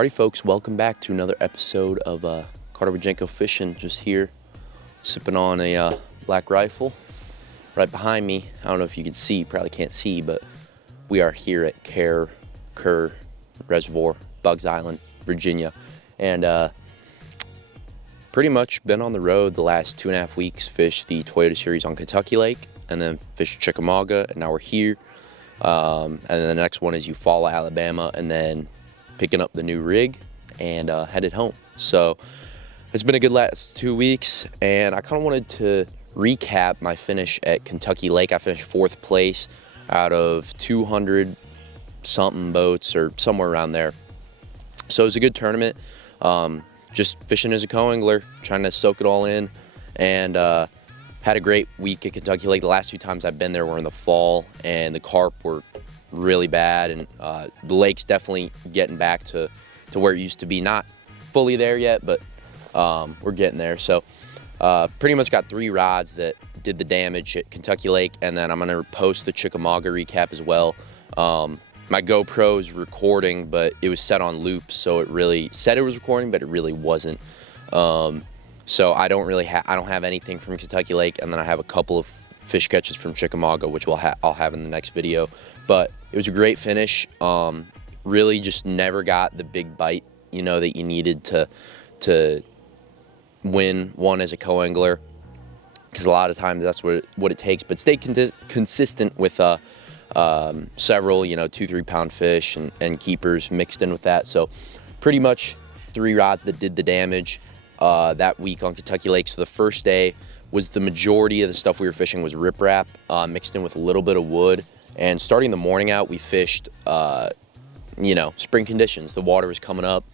Alrighty folks, welcome back to another episode of Co2Pro Fishing. Just here, sipping on a Black Rifle. Right behind me, I don't know if you can see, probably can't see, but we are here at Kerr Reservoir, Bugs Island, Virginia. And pretty much been on the road the last 2.5 weeks, fished the Toyota Series on Kentucky Lake, and then fished Chickamauga, and now we're here. And then the next one is Eufaula, Alabama, and then picking up the new rig and headed home. So it's been a good last 2 weeks, and I kind of wanted to recap my finish at Kentucky Lake. I finished 4th place out of 200 something boats or somewhere around there. So it was a good tournament. Just fishing as a co-angler, trying to soak it all in, and had a great week at Kentucky Lake. The last 2 times I've been there were in the fall, and the carp were really bad, and the lake's definitely getting back to where it used to be. Not fully there yet, but we're getting there. So pretty much got 3 rods that did the damage at Kentucky Lake, and then I'm gonna post the Chickamauga recap as well. My GoPro is recording, but it was set on loop, so it really said it was recording, but it really wasn't. So I don't have anything from Kentucky Lake, and then I have a couple of fish catches from Chickamauga, which I'll have in the next video. But it was a great finish. Really just never got the big bite, you know, that you needed to win one as a co-angler, because a lot of times that's what it takes. But stay consistent with several, 2-3 pound fish and keepers mixed in with that. So pretty much 3 rods that did the damage that week on Kentucky Lake. So the first day was the majority of the stuff we were fishing was riprap, mixed in with a little bit of wood. And starting the morning out, we fished, spring conditions. The water was coming up.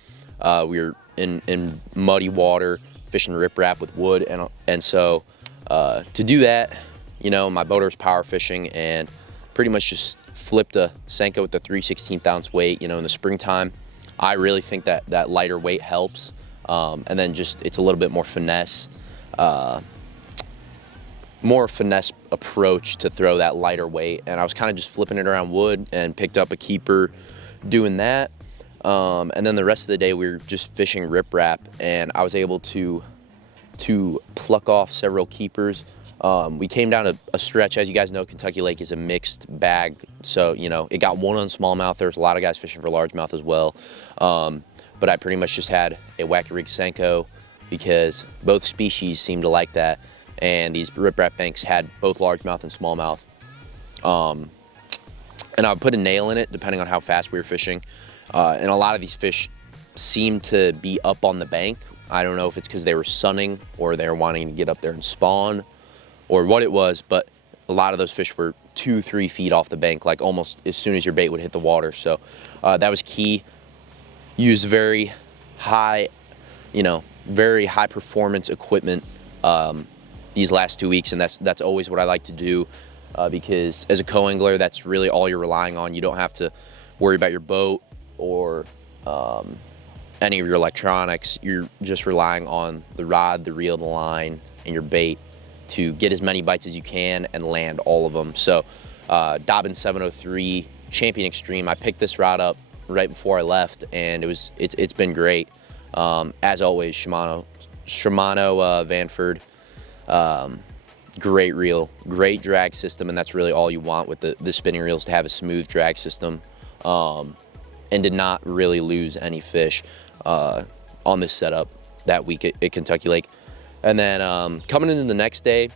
We were in muddy water, fishing riprap with wood. And so to do that, my boater was power fishing and pretty much just flipped a Senko with the 3/16 ounce weight. In the springtime, I really think that lighter weight helps. And then just, it's a little bit more finesse approach to throw that lighter weight. And I was kind of just flipping it around wood and picked up a keeper doing that. And then the rest of the day we were just fishing riprap, and I was able to pluck off several keepers. We came down a stretch. As you guys know, Kentucky Lake is a mixed bag. So, it got one on smallmouth. There's a lot of guys fishing for largemouth as well. But I pretty much just had a wacky rig Senko because both species seem to like that. And these riprap banks had both largemouth and smallmouth. And I would put a nail in it depending on how fast we were fishing. And a lot of these fish seemed to be up on the bank. I don't know if it's because they were sunning or they were wanting to get up there and spawn or what it was, but a lot of those fish were 2-3 feet off the bank, like almost as soon as your bait would hit the water. So that was key. Used very high performance equipment these last 2 weeks, and that's always what I like to do because as a co-angler, that's really all you're relying on. You don't have to worry about your boat or any of your electronics. You're just relying on the rod, the reel, the line, and your bait to get as many bites as you can and land all of them. So Dobbins 703 Champion Extreme, I picked this rod up right before I left, and it's been great. As always, Shimano Vanford, great reel, great drag system, and that's really all you want with the spinning reels, to have a smooth drag system, and did not really lose any fish on this setup that week at Kentucky Lake. And then coming into the next day,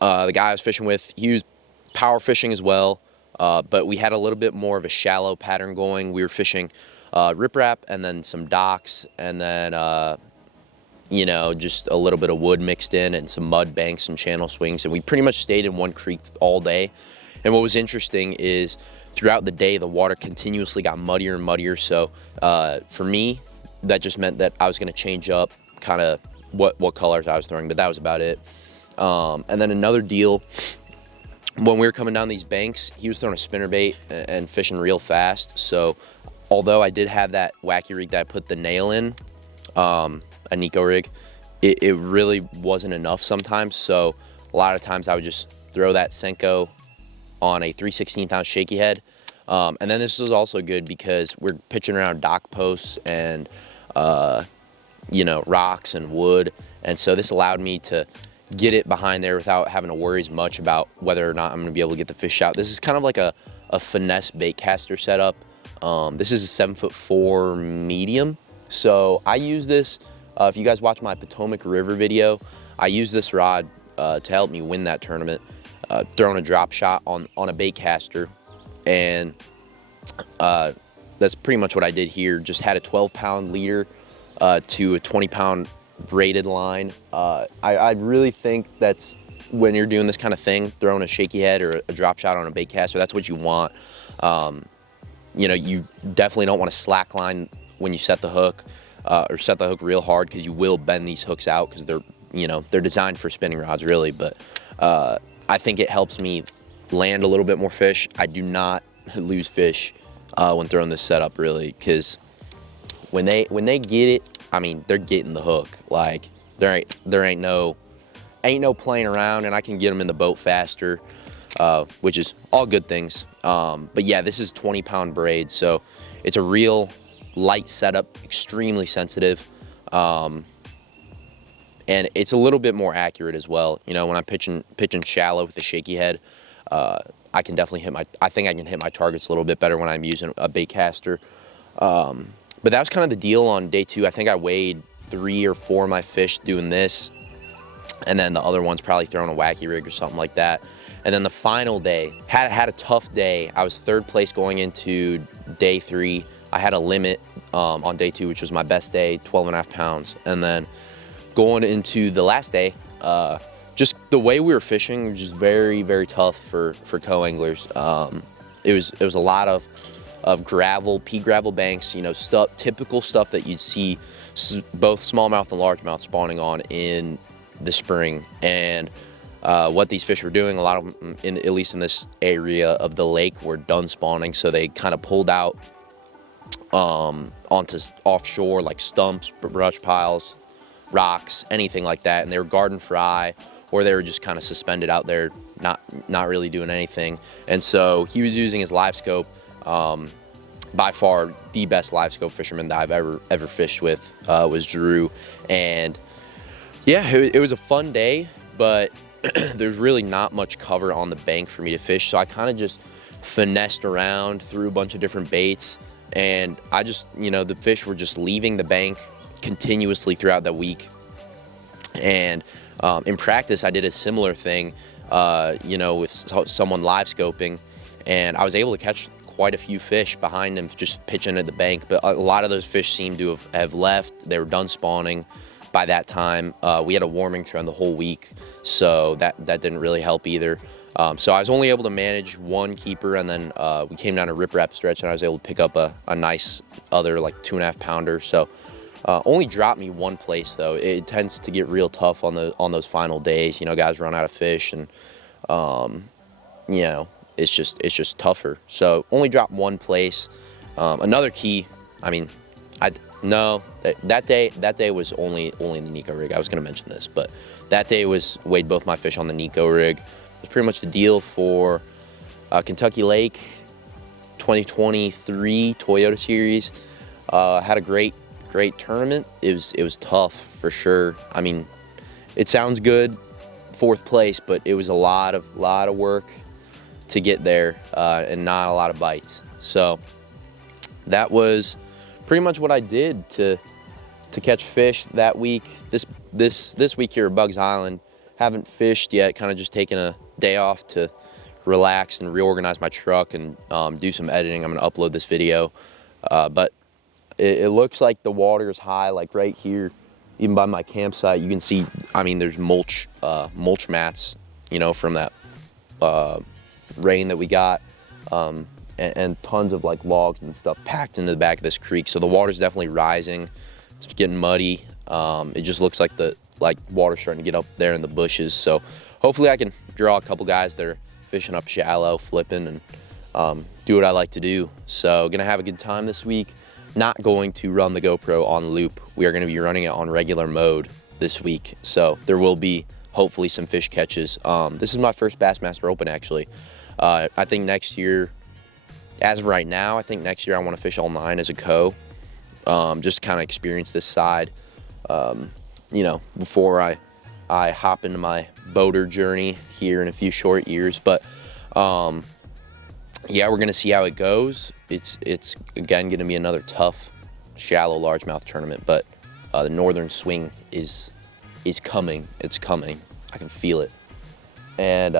the guy I was fishing with, he was power fishing as well, but we had a little bit more of a shallow pattern going. We were fishing riprap and then some docks, and then just a little bit of wood mixed in and some mud banks and channel swings, and we pretty much stayed in one creek all day. And what was interesting is throughout the day the water continuously got muddier and muddier. So for me, that just meant that I was going to change up kind of what colors I was throwing, but that was about it. And then another deal, when we were coming down these banks, he was throwing a spinnerbait and fishing real fast. So although I did have that wacky rig that I put the nail in, a Nico rig, it really wasn't enough sometimes. So a lot of times I would just throw that Senko on a 3/16 ounce shaky head, And then this is also good because we're pitching around dock posts and, you know, rocks and wood. And so this allowed me to get it behind there without having to worry as much about whether or not I'm gonna be able to get the fish out. This is kind of like a finesse bait caster setup. This is a 7'4" medium. So I use this, if you guys watch my Potomac River video, I use this rod to help me win that tournament, throwing a drop shot on a bait caster. And that's pretty much what I did here. Just had a 12-pound leader to a 20-pound braided line. I really think that's when you're doing this kind of thing, throwing a shaky head or a drop shot on a bait caster, that's what you want. You know, you definitely don't want to slack line when you set the hook or set the hook real hard, because you will bend these hooks out because they're, you know, they're designed for spinning rods really. But I think it helps me land a little bit more fish. I do not lose fish when throwing this setup really, because when they get it, I mean, they're getting the hook. Like there ain't no playing around, and I can get them in the boat faster, which is all good things. But yeah, this is 20-pound braid, so it's a real light setup, extremely sensitive, and it's a little bit more accurate as well. You know, when I'm pitching shallow with a shaky head, I can definitely I think I can hit my targets a little bit better when I'm using a bait caster. But that was kind of the deal on day 2. I think I weighed 3 or 4 of my fish doing this, and then the other one's probably throwing a wacky rig or something like that. And then the final day, had a tough day. I was 3rd place going into day 3. I had a limit on day 2, which was my best day, 12.5 pounds. And then going into the last day, just the way we were fishing was just very, very tough for co-anglers. It was a lot of gravel, pea gravel banks, you know, typical stuff that you'd see both smallmouth and largemouth spawning on in the spring. And what these fish were doing, a lot of them, at least in this area of the lake, were done spawning, so they kind of pulled out onto offshore, like stumps, brush piles, rocks, anything like that, and they were garden fry, or they were just kind of suspended out there, not really doing anything. And so he was using his live scope. By far the best live scope fisherman that I've ever fished with was Drew. And yeah, it was a fun day, but there's really not much cover on the bank for me to fish, so I kind of just finessed around, threw a bunch of different baits, and I just, you know, the fish were just leaving the bank continuously throughout the week. And in practice, I did a similar thing, you know, with someone live scoping, and I was able to catch quite a few fish behind him just pitching at the bank, but a lot of those fish seemed to have left. They were done spawning by that time. We had a warming trend the whole week, so that didn't really help either. So I was only able to manage one keeper, and then we came down a rip-rap stretch, and I was able to pick up a nice other like 2.5 pounder. So only dropped me one place though. It tends to get real tough on those final days. You know, guys run out of fish, and you know, it's just tougher. So only dropped one place. Another key, I mean, that day was only in the Nico rig. I was gonna mention this, but that day weighed both my fish on the Nico rig. It was pretty much the deal for Kentucky Lake 2023 Toyota Series. Had a great tournament. It was tough for sure. I mean, it sounds good, 4th place, but it was a lot of work to get there, and not a lot of bites. So that was pretty much what I did to catch fish that week. This week here at Bugs Island, haven't fished yet. Kind of just taking a day off to relax and reorganize my truck and do some editing. I'm gonna upload this video, but it looks like the water is high, like right here, even by my campsite. You can see, I mean, there's mulch mats, you know, from that rain that we got, and tons of like logs and stuff packed into the back of this creek. So the water's definitely rising. It's getting muddy. It just looks like the water's starting to get up there in the bushes. So hopefully I can draw a couple guys that are fishing up shallow, flipping, and do what I like to do. So gonna have a good time this week. Not going to run the GoPro on loop. We are gonna be running it on regular mode this week. So there will be hopefully some fish catches. This is my first Bassmaster Open actually. I think next year as of right now, I think next year I want to fish all 9 as a co. Just kind of experience this side, you know, before I hop into my boater journey here in a few short years. But yeah, we're gonna see how it goes. It's again gonna be another tough, shallow largemouth tournament, but the northern swing is coming. It's coming. I can feel it. And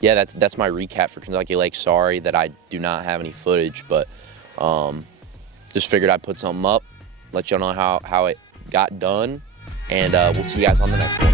yeah, that's my recap for Kentucky Lake. Sorry that I do not have any footage, but just figured I'd put something up, let y'all know how it got done, and we'll see you guys on the next one.